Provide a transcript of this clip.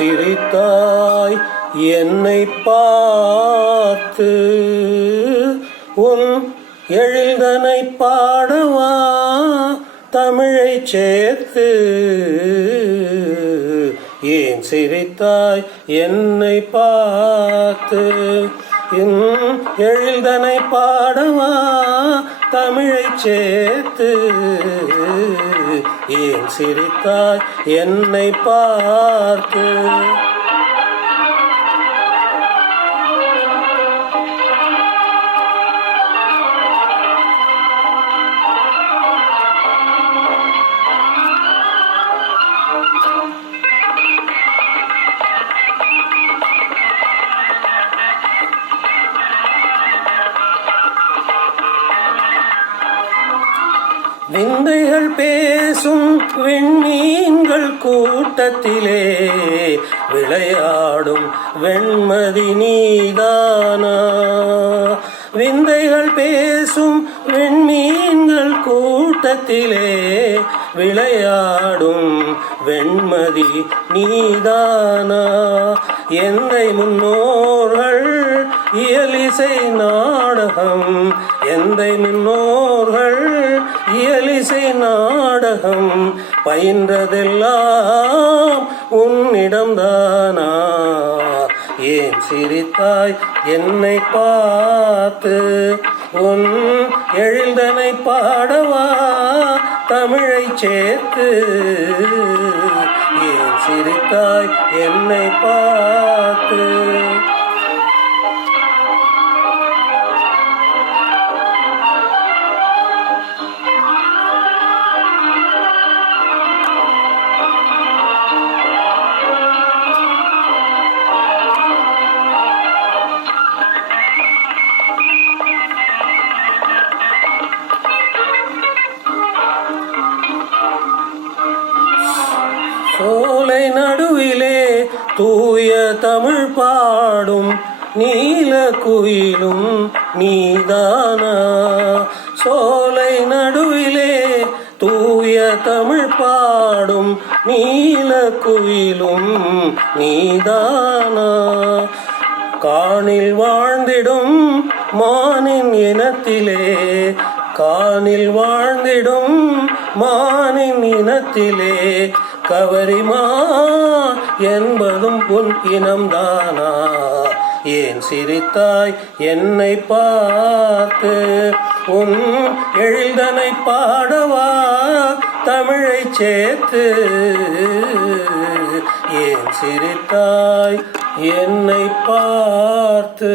சிரித்தாய் என்னை பார்த்து, உன் எழில்தனை பாடவா தமிழை சேர்த்து. ஏன் சிரித்தாய் என்னை பார்த்து, எழில்தனை பாடவா தமிழை சேர்த்து. ஏன் சிரித்தாய் என்னை பார்த்து. விந்தைகள் பேசும் விண்மீன்கள் கூட்டத்திலே விளையாடும் வெண்மதி நீதானா. விந்தைகள் பேசும் விண்மீன்கள் கூட்டத்திலே விளையாடும் வெண்மதி நீதானா. எந்தை முன்னோர்கள் இயலிசை நாடகம், எந்தை முன்னோர்கள் இயலிசை நாடகம் பயின்றதெல்லாம் உன்னிடம்தானா. ஏன் சிரித்தாய் என்னை பார்த்து, உன் எழில்தனை பாடவா தமிழை சேர்த்து. ஏன் சிரித்தாய் என்னை பார்த்து. சோலை நடுவிலே தூய தமிழ் பாடும் நீல குயிலும் நீதானா. சோலை நடுவிலே தூய தமிழ் பாடும் நீல குயிலும் நீதானா. காணில் வாழ்ந்திடும் மானின் இனத்திலே, காணில் வாழ்ந்திடும் மானின் இனத்திலே கவரிமா என்பதும் உன் இனம்தானா. ஏன் சிரித்தாய் என்னை பார்த்து, உன் எழில்தனை பாடவா தமிழை சேர்த்து. ஏன் சிரித்தாய் என்னை பார்த்து.